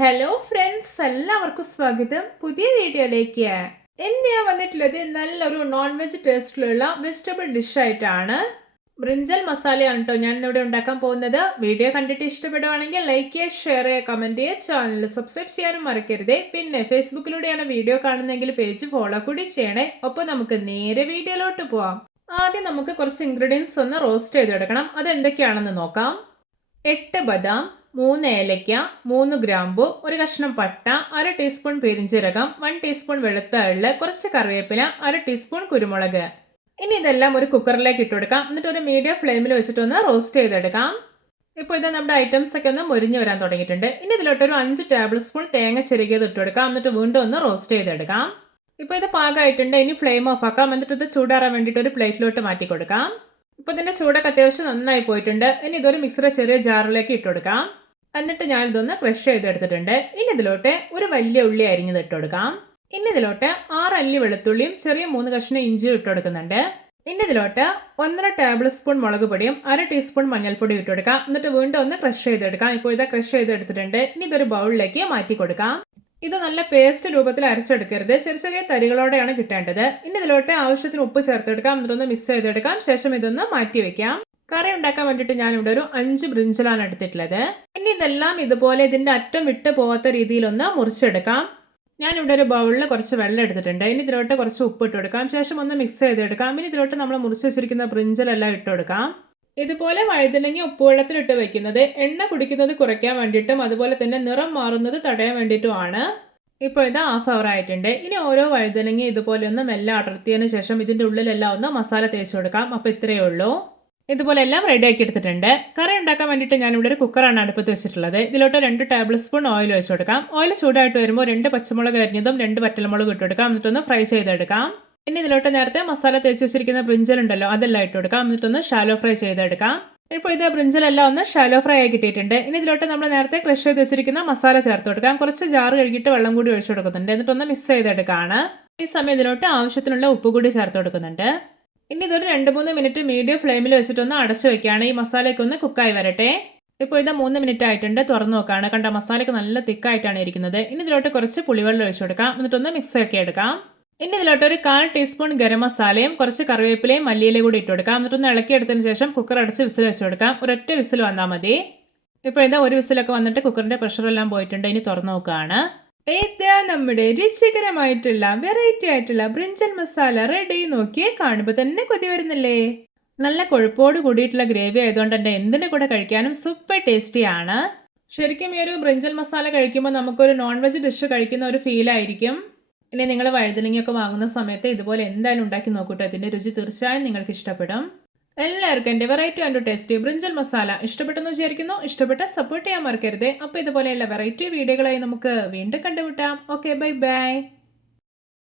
Hello friends, എല്ലാവർക്കും സ്വാഗതം പുതിയ വീഡിയോയിലേക്ക്. ഇന്ന് ഞാൻ വന്നിട്ടുള്ളത് നല്ലൊരു നോൺ വെജ് ടേസ്റ്റിലുള്ള വെജിറ്റബിൾ ഡിഷായിട്ടാണ്. ബ്രിഞ്ചൽ മസാലയാണ് കേട്ടോ ഞാൻ ഇവിടെ ഉണ്ടാക്കാൻ പോകുന്നത്. വീഡിയോ കണ്ടിട്ട് ഇഷ്ടപ്പെടുവാണെങ്കിൽ ലൈക്ക് ചെയ്യുക, ഷെയർ ചെയ്യുക, കമൻറ്റ് ചെയ്യുക, ചാനൽ സബ്സ്ക്രൈബ് ചെയ്യാനും മറക്കരുത്. പിന്നെ ഫേസ്ബുക്കിലൂടെയാണ് വീഡിയോ കാണുന്നതെങ്കിൽ പേജ് ഫോളോ കൂടി ചെയ്യണേ. ഒപ്പം നമുക്ക് നേരെ വീഡിയോയിലോട്ട് പോവാം. ആദ്യം നമുക്ക് കുറച്ച് ഇൻഗ്രീഡിയൻസ് ഒന്ന് റോസ്റ്റ് ചെയ്തെടുക്കണം. അതെന്തൊക്കെയാണെന്ന് നോക്കാം. 8 ബദാം, 3 ഏലയ്ക്ക, 3 ഗ്രാമ്പു, ഒരു കഷ്ണം പട്ട, 1/2 ടീസ്പൂൺ പെരിഞ്ജീരകം, 1 ടീസ്പൂൺ വെളുത്ത എള്ള്, കുറച്ച് കറിവേപ്പില, 1/2 ടീസ്പൂൺ കുരുമുളക്. ഇനി ഇതെല്ലാം ഒരു കുക്കറിലേക്ക് ഇട്ട് കൊടുക്കാം. എന്നിട്ട് ഒരു മീഡിയം ഫ്ലെയിമിൽ വെച്ചിട്ടൊന്ന് റോസ്റ്റ് ചെയ്തെടുക്കാം. ഇപ്പോൾ ഇത് നമ്മുടെ ഐറ്റംസ് ഒക്കെ ഒന്ന് മുരിഞ്ഞ് വരാൻ തുടങ്ങിയിട്ടുണ്ട്. ഇനി ഇതിലോട്ടൊരു 5 ടേബിൾ സ്പൂൺ തേങ്ങ ചിരകിയത് ഇട്ട് കൊടുക്കാം. എന്നിട്ട് വീണ്ടും ഒന്ന് റോസ്റ്റ് ചെയ്തെടുക്കാം. ഇപ്പോൾ ഇത് പാകമായിട്ടുണ്ട്. ഇനി ഫ്ലെയിം ഓഫ് ആക്കാം. എന്നിട്ട് ഇത് ചൂടാറാൻ വേണ്ടിയിട്ട് ഒരു പ്ലേറ്റിലോട്ട് മാറ്റി കൊടുക്കാം. ഇപ്പോൾ ഇതിൻ്റെ ചൂടൊക്കെ അത്യാവശ്യം നന്നായി പോയിട്ടുണ്ട്. ഇനി ഇതൊരു മിക്സിയുടെ ചെറിയ ജാറിലേക്ക് ഇട്ട് കൊടുക്കാം. എന്നിട്ട് ഞാനിതൊന്ന് ക്രഷ് ചെയ്തെടുത്തിട്ടുണ്ട്. ഇനി ഇതിലോട്ട് ഒരു വലിയ ഉള്ളി അരിഞ്ഞത് ഇട്ട് കൊടുക്കാം. ഇനി ഇതിലോട്ട് 6 അല്ലി വെളുത്തുള്ളിയും ചെറിയ 3 കഷ്ണം ഇഞ്ചിയും ഇട്ട് കൊടുക്കുന്നുണ്ട്. ഇനി ഇതിലോട്ട് 1.5 ടേബിൾ സ്പൂൺ മുളക് പൊടിയും 1/2 ടീസ്പൂൺ മഞ്ഞൾപ്പൊടിയും ഇട്ട് കൊടുക്കാം. എന്നിട്ട് വീണ്ടും ഒന്ന് ക്രഷ് ചെയ്തെടുക്കാം. ഇപ്പോൾ ഇത് ക്രഷ് ചെയ്തെടുത്തിട്ടുണ്ട്. ഇനി ഇതൊരു ബൗളിലേക്ക് മാറ്റി കൊടുക്കാം. ഇത് നല്ല പേസ്റ്റ് രൂപത്തിൽ അരച്ചെടുക്കരുത്, ചെറിയ ചെറിയ തരികളോടെയാണ് കിട്ടേണ്ടത്. ഇനി ഇതിലോട്ട് ആവശ്യത്തിന് ഉപ്പ് ചേർത്തെടുക്കാം. എന്നിട്ടൊന്ന് മിക്സ് ചെയ്തെടുക്കാം. ശേഷം ഇതൊന്ന് മാറ്റി വെക്കാം. കറി ഉണ്ടാക്കാൻ വേണ്ടിയിട്ട് ഞാനിവിടെ ഒരു 5 ബ്രിഞ്ചലാണ് എടുത്തിട്ടുള്ളത്. ഇനി ഇതെല്ലാം ഇതുപോലെ ഇതിൻ്റെ അറ്റം വിട്ട് പോകാത്ത രീതിയിലൊന്ന് മുറിച്ചെടുക്കാം. ഞാനിവിടെ ഒരു ബൗളിൽ കുറച്ച് വെള്ളം എടുത്തിട്ടുണ്ട്. ഇനി ഇതിലോട്ട് കുറച്ച് ഉപ്പ് ഇട്ട് കൊടുക്കാം. ശേഷം ഒന്ന് മിക്സ് ചെയ്തെടുക്കാം. ഇനി ഇതിലോട്ട് നമ്മൾ മുറിച്ച് വെച്ചിരിക്കുന്ന ബ്രിഞ്ചലെല്ലാം ഇട്ട് കൊടുക്കാം. ഇതുപോലെ വഴുതനങ്ങ ഉപ്പുവെള്ളത്തിലിട്ട് വെക്കുന്നത് എണ്ണ കുടിക്കുന്നത് കുറയ്ക്കാൻ വേണ്ടിയിട്ടും അതുപോലെ തന്നെ നിറം മാറുന്നത് തടയാൻ വേണ്ടിയിട്ടുമാണ്. ഇപ്പോൾ ഇത് ഹാഫ് അവർ ആയിട്ടുണ്ട്. ഇനി ഓരോ വഴുതനങ്ങ ഇതുപോലെ ഒന്ന് മെല്ലെ അടർത്തിയതിന് ശേഷം ഇതിൻ്റെ ഉള്ളിലെല്ലാം ഒന്ന് മസാല തേച്ച് കൊടുക്കാം. അപ്പോൾ ഇത്രയേ ഉള്ളൂ. ഇതുപോലെ എല്ലാം റെഡിയാക്കി എടുത്തിട്ടുണ്ട്. കറി ഉണ്ടാക്കാൻ വേണ്ടിയിട്ട് ഞാനിവിടെ ഒരു കുക്കറാണ് അടുപ്പത്ത് വെച്ചിട്ടുള്ളത്. ഇതിലോട്ട് 2 ടേബിൾ സ്പൂൺ ഓയിൽ വെച്ച് കൊടുക്കാം. ഓയിൽ ചൂടായിട്ട് വരുമ്പോൾ 2 പച്ചമുളക് അരിഞ്ഞതും 2 വറ്റൽമുളക് ഇട്ട് കൊടുക്കാം. എന്നിട്ടൊന്ന് ഫ്രൈ ചെയ്തെടുക്കാം. ഇനി ഇതിലോട്ട് നേരത്തെ മസാല തേച്ച് വെച്ചിരിക്കുന്ന ബ്രിഞ്ചൽ ഉണ്ടല്ലോ, അതെല്ലാം ഇട്ട് കൊടുക്കാം. എന്നിട്ടൊന്ന് ഷാലോ ഫ്രൈ ചെയ്തെടുക്കാം. ഇപ്പോൾ ഇത് ബ്രിഞ്ചലെല്ലാം ഒന്ന് ഷാലോ ഫ്രൈ ആയി കിട്ടിയിട്ടുണ്ട്. ഇനി ഇതിലോട്ട് നമ്മൾ നേരത്തെ ക്രഷ് ചെയ്ത് വെച്ചിരിക്കുന്ന മസാല ചേർത്ത് കൊടുക്കാം. കുറച്ച് ജാറ് കഴുകിയിട്ട് വെള്ളം കൂടി ഒഴിച്ചു കൊടുക്കുന്നുണ്ട്. എന്നിട്ടൊന്ന് മിക്സ് ചെയ്തെടുക്കുകയാണ്. ഈ സമയം ഇതിലോട്ട് ആവശ്യത്തിനുള്ള ഉപ്പ് കൂടി ചേർത്ത് കൊടുക്കുന്നുണ്ട്. ഇനി ഇതൊരു 2-3 മിനിറ്റ് മീഡിയം ഫ്ലെയിമിൽ വെച്ചിട്ടൊന്ന് അടച്ചു വെക്കുകയാണ്. ഈ മസാലയ്ക്ക് ഒന്ന് കുക്കായി വരട്ടെ. ഇപ്പോൾ ഇത് 3 മിനിറ്റ് ആയിട്ടുണ്ട്. തുറന്നു നോക്കുകയാണ്. കണ്ട മസാലയ്ക്ക് നല്ല തിക്കായിട്ടാണ് ഇരിക്കുന്നത്. ഇനി ഇതിലോട്ട് കുറച്ച് പുളിവെള്ളം ഒഴിച്ചു കൊടുക്കാം. എന്നിട്ടൊന്ന് മിക്സ് ആക്കി എടുക്കാം. ഇനി ഇതിലോട്ട് ഒരു 1/4 ടീസ്പൂൺ ഗരം മസാലയും കുറച്ച് കറിവേപ്പിലയും മല്ലിയിലയും കൂടി ഇട്ട് കൊടുക്കാം. എന്നിട്ടൊന്ന് ഇളക്കി എടുത്തതിന് ശേഷം കുക്കർ അടച്ച് വിസിൽ വെച്ച് കൊടുക്കാം. ഒരൊറ്റ വിസിൽ വന്നാൽ മതി. ഇപ്പോൾ ഇതാ ഒരു വിസിലൊക്കെ വന്നിട്ട് കുക്കറിൻ്റെ പ്രഷറെല്ലാം പോയിട്ടുണ്ട്. ഇനി തുറന്നു നോക്കുകയാണ്. ഇതാ നമ്മുടെ രുചികരമായിട്ടുള്ള വെറൈറ്റി ആയിട്ടുള്ള ബ്രിഞ്ചൽ മസാല റെഡി. നോക്കിയേ, കാണുമ്പോൾ തന്നെ കൊതി വരുന്നില്ലേ? നല്ല കൊഴുപ്പോട് കൂടിയിട്ടുള്ള ഗ്രേവി ആയതുകൊണ്ട് തന്നെ എന്തിൻ്റെ കൂടെ കഴിക്കാനും സൂപ്പർ ടേസ്റ്റിയാണ്. ശരിക്കും ഈ ഒരു ബ്രിഞ്ചൽ മസാല കഴിക്കുമ്പോൾ നമുക്കൊരു നോൺ വെജ് ഡിഷ് കഴിക്കുന്ന ഒരു ഫീലായിരിക്കും. ഇനി നിങ്ങൾ വഴുതനങ്ങയൊക്കെ വാങ്ങുന്ന സമയത്ത് ഇതുപോലെ എന്തായാലും ഉണ്ടാക്കി നോക്കൂട്ടോ. ഇതിൻ്റെ രുചി തീർച്ചയായും നിങ്ങൾക്ക് ഇഷ്ടപ്പെടും. എല്ലാവർക്കും എൻ്റെ variety and tasty brinjal masala ഇഷ്ടപ്പെട്ടെന്ന് വിചാരിക്കുന്നു. ഇഷ്ടപ്പെട്ട സപ്പോർട്ട് ചെയ്യാൻ മറക്കരുത്. അപ്പോൾ ഇതുപോലെയുള്ള വെറൈറ്റി വീഡിയോകളായി നമുക്ക് വീണ്ടും കണ്ടുമുട്ടാം. Okay, bye bye.